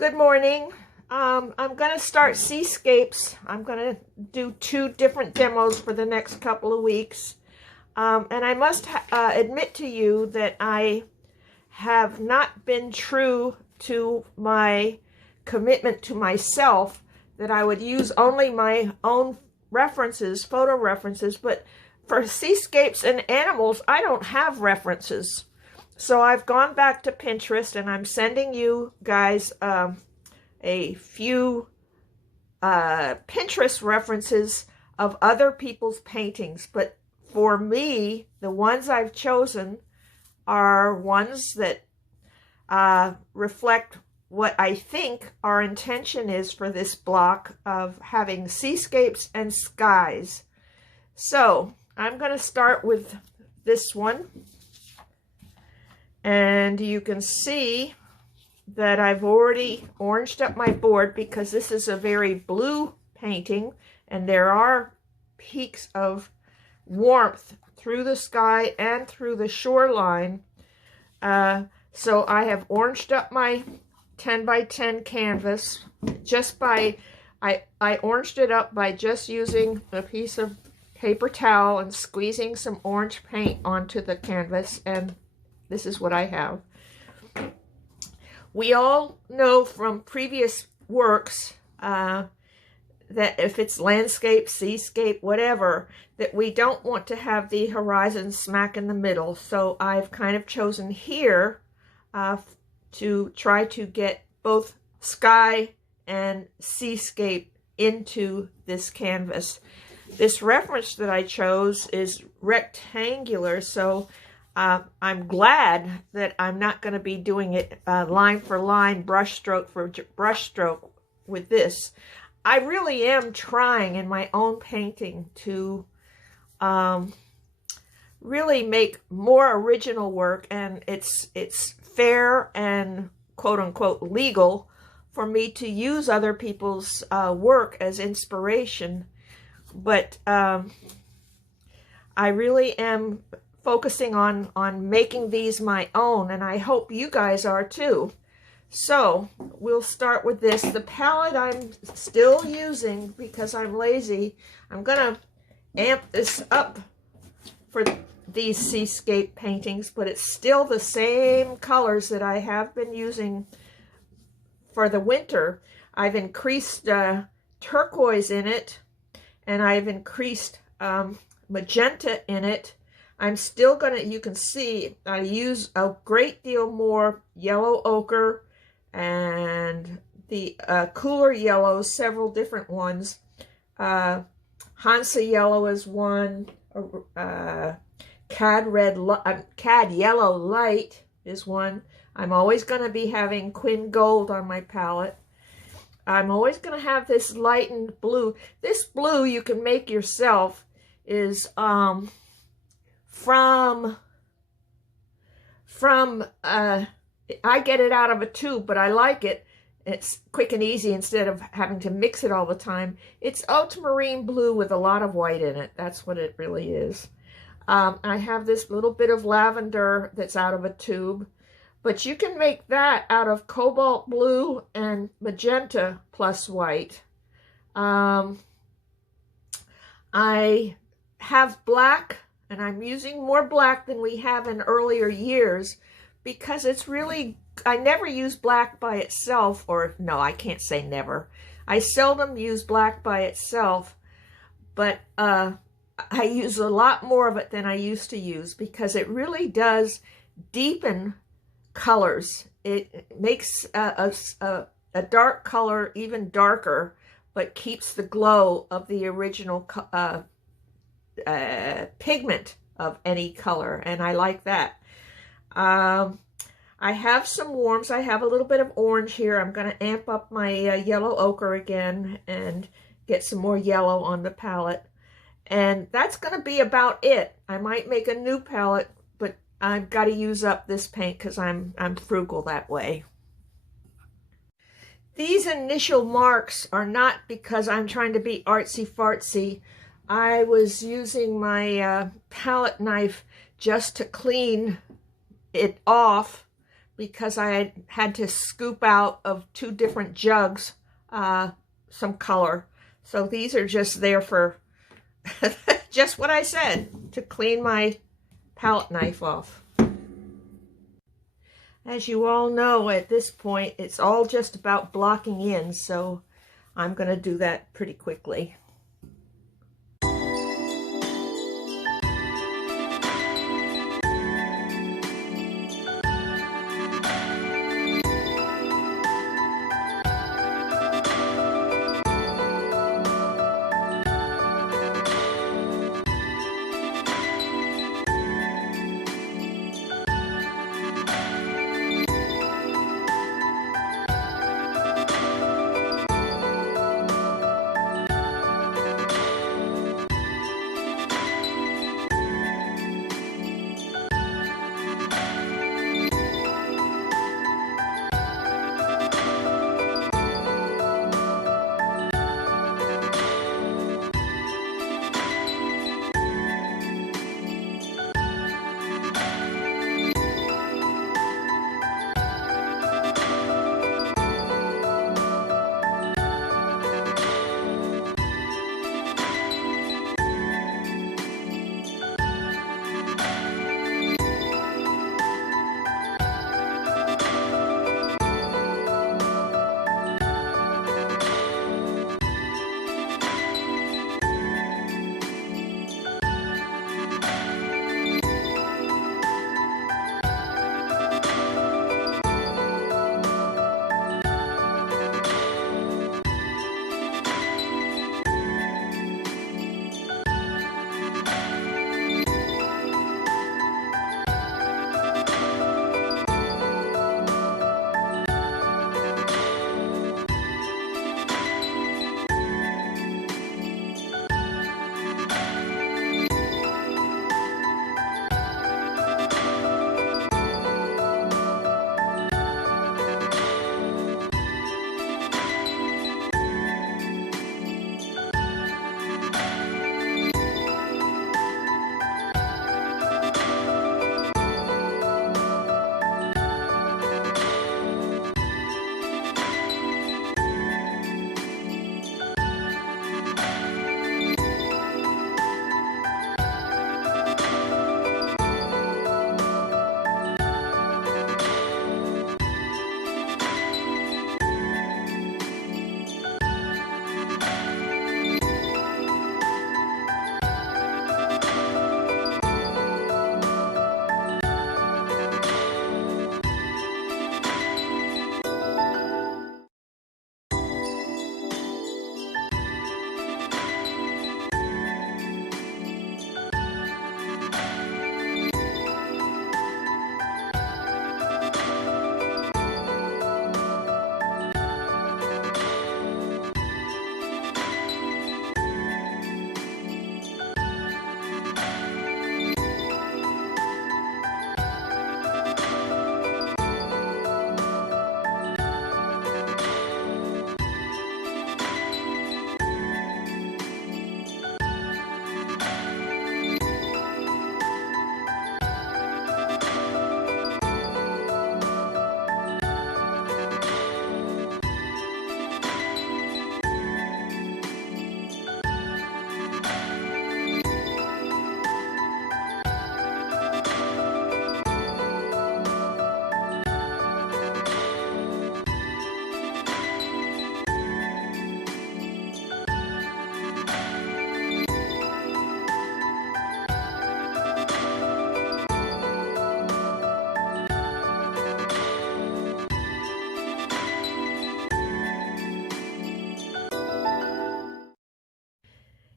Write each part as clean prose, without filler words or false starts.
Good morning. I'm going to start Seascapes. I'm going to do 2 different demos for the next couple of weeks. And I must admit to you that I have not been true to my commitment to myself that I would use only my own references, photo references, but for seascapes and animals, I don't have references. So I've gone back to Pinterest and I'm sending you guys a few Pinterest references of other people's paintings. But for me, the ones I've chosen are ones that reflect what I think our intention is for this block of having seascapes and skies. So I'm going to start with this one. And you can see that I've already oranged up my board because this is a very blue painting and there are peaks of warmth through the sky and through the shoreline. So I have oranged up my 10 by 10 canvas just by, I oranged it up by just using a piece of paper towel and squeezing some orange paint onto the canvas, and this is what I have. We all know from previous works that if it's landscape, seascape, whatever, that we don't want to have the horizon smack in the middle. So I've kind of chosen here to try to get both sky and seascape into this canvas. This reference that I chose is rectangular, so I'm glad that I'm not going to be doing it line for line, brush stroke for brush stroke with this. I really am trying in my own painting to really make more original work, and it's fair and quote-unquote legal for me to use other people's work as inspiration. But I really am focusing on making these my own, and I hope you guys are too. So we'll start with this. The palette I'm still using because I'm lazy. I'm gonna amp this up for these seascape paintings, but it's still the same colors that I have been using for the winter. I've increased turquoise in it, and I've increased magenta in it. I'm still gonna, you can see, I use a great deal more yellow ochre and the cooler yellows, several different ones. Hansa yellow is one, cad yellow light is one. I'm always gonna be having Quin gold on my palette. I'm always gonna have this lightened blue. This blue you can make yourself is I get it out of a tube, but I like it. It's quick and easy instead of having to mix it all the time. It's ultramarine blue with a lot of white in it. That's what it really is. I have this little bit of lavender that's out of a tube, but you can make that out of cobalt blue and magenta plus white. I have black, and I'm using more black than we have in earlier years because it's really, I never use black by itself, or no, I can't say never. I seldom use black by itself, but I use a lot more of it than I used to use because it really does deepen colors. It makes a dark color even darker, but keeps the glow of the original pigment of any color, and I like that. I have some warms. I have a little bit of orange here. I'm going to amp up my yellow ochre again and get some more yellow on the palette, and that's going to be about it. I might make a new palette, but I've got to use up this paint because I'm frugal that way. These initial marks are not because I'm trying to be artsy-fartsy. I was using my palette knife just to clean it off because I had to scoop out of 2 different jugs some color. So these are just there for just what I said, to clean my palette knife off. As you all know, at this point, it's all just about blocking in, so I'm going to do that pretty quickly.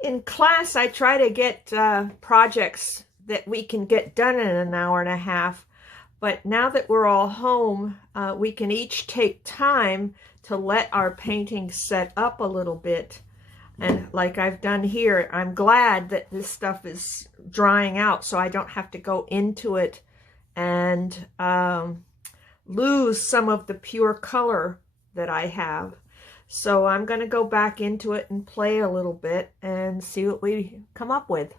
In class, I try to get projects that we can get done in an hour and a half. But now that we're all home, we can each take time to let our painting set up a little bit. And like I've done here, I'm glad that this stuff is drying out so I don't have to go into it and lose some of the pure color that I have. So I'm going to go back into it and play a little bit and see what we come up with.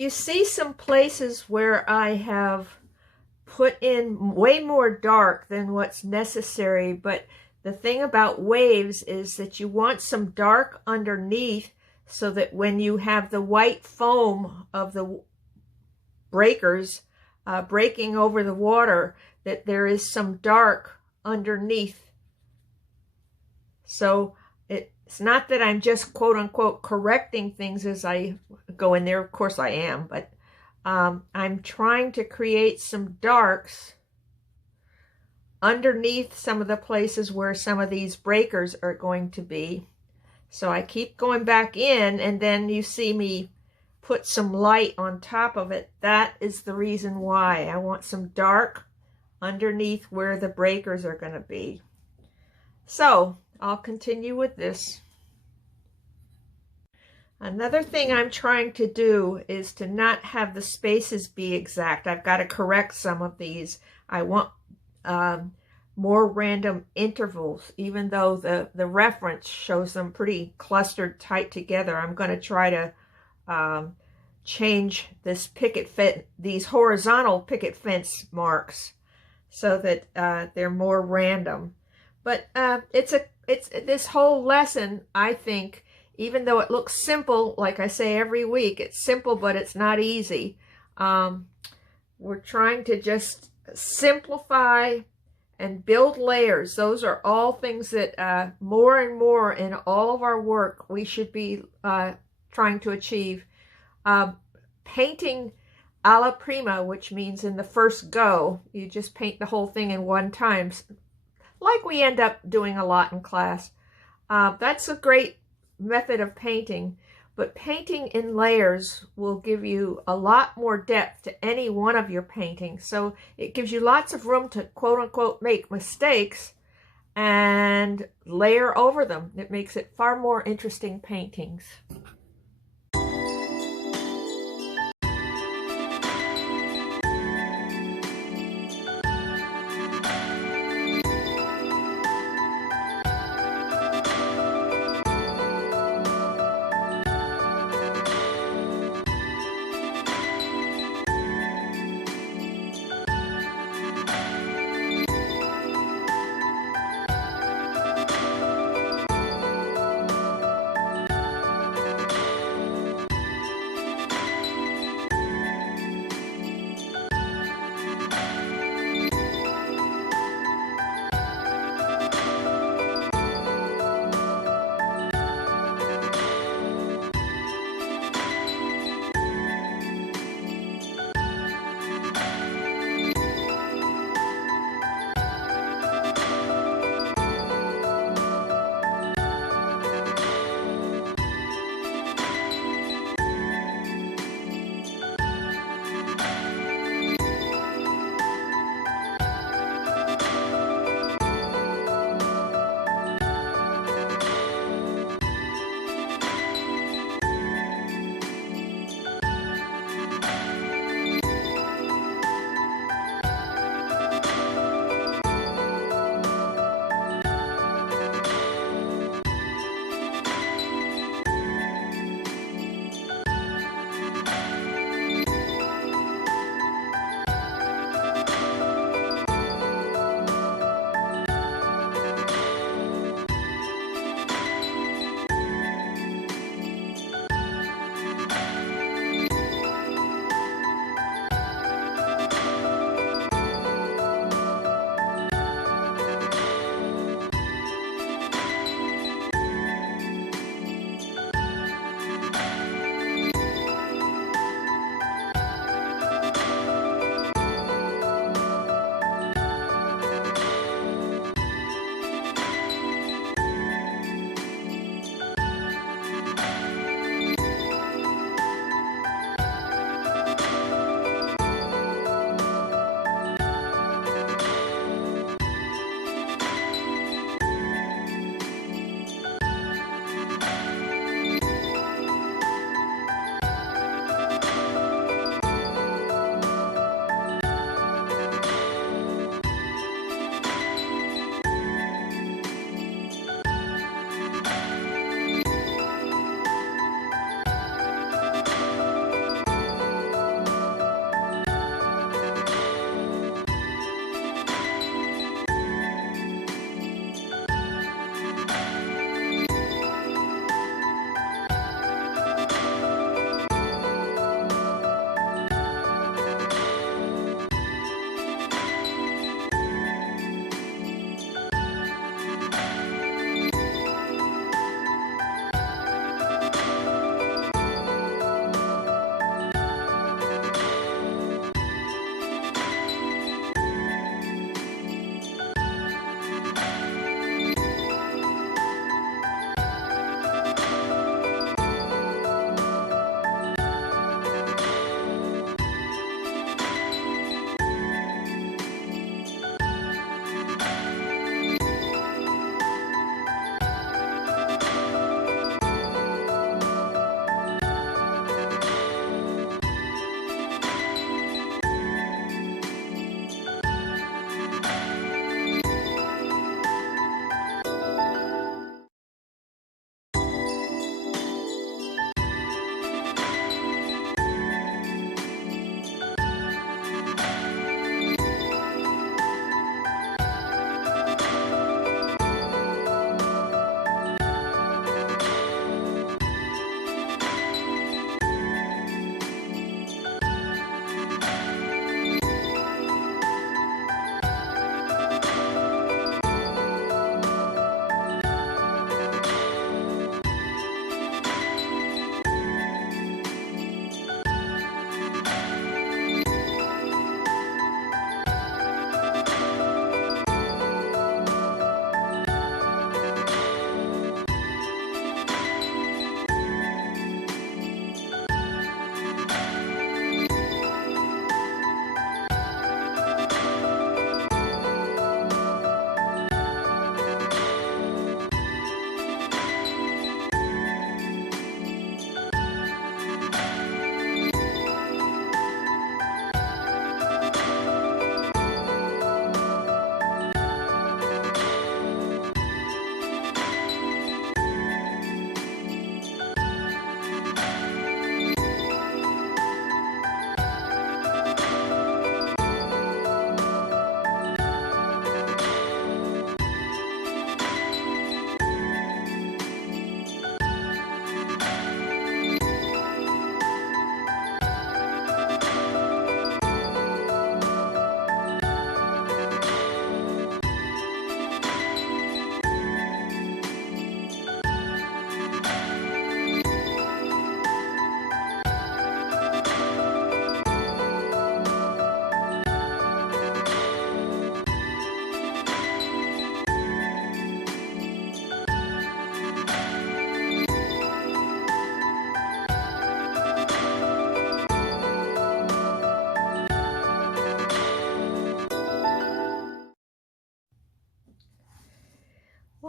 you see some places where I have put in way more dark than what's necessary, but the thing about waves is that you want some dark underneath so that when you have the white foam of the breakers breaking over the water, that there is some dark underneath. So it's not that I'm just quote-unquote correcting things as I go in there. Of course I am, but I'm trying to create some darks underneath some of the places where some of these breakers are going to be. So I keep going back in, and then you see me put some light on top of it. That is the reason why. I want some dark underneath where the breakers are going to be. So I'll continue with this. Another thing I'm trying to do is to not have the spaces be exact. I've got to correct some of these. I want more random intervals, even though the reference shows them pretty clustered tight together. I'm going to try to change this these horizontal picket fence marks so that they're more random. But it's this whole lesson, I think, even though it looks simple, like I say every week, it's simple, but it's not easy. We're trying to just simplify and build layers. Those are all things that more and more in all of our work we should be trying to achieve. Painting alla prima, which means in the first go, you just paint the whole thing in one time, like we end up doing a lot in class. That's a great method of painting, but painting in layers will give you a lot more depth to any one of your paintings. So it gives you lots of room to quote-unquote make mistakes and layer over them. It makes it far more interesting paintings.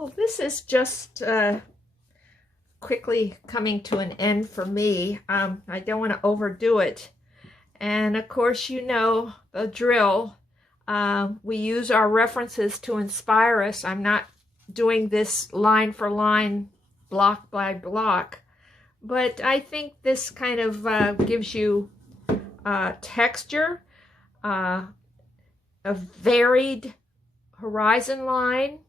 Well, this is just quickly coming to an end for me. I don't want to overdo it. And of course, you know the drill. We use our references to inspire us. I'm not doing this line for line, block by block, but I think this kind of gives you texture, a varied horizon line,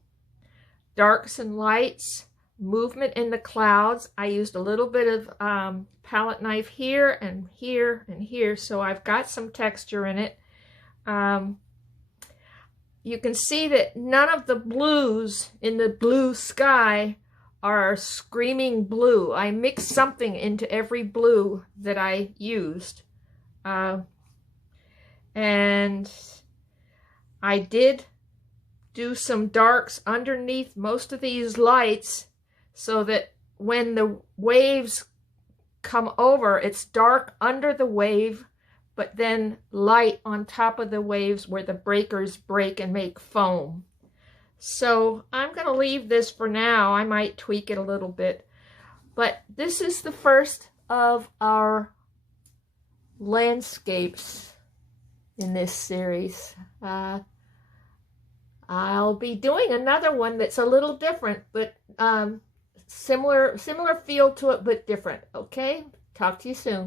darks and lights, movement in the clouds. I used a little bit of palette knife here and here and here, so I've got some texture in it. You can see that none of the blues in the blue sky are screaming blue. I mixed something into every blue that I used. And I did do some darks underneath most of these lights so that when the waves come over, it's dark under the wave, but then light on top of the waves where the breakers break and make foam. So I'm going to leave this for now. I might tweak it a little bit. But this is the first of our landscapes in this series. I'll be doing another one that's a little different, but similar feel to it, but different. Okay? Talk to you soon.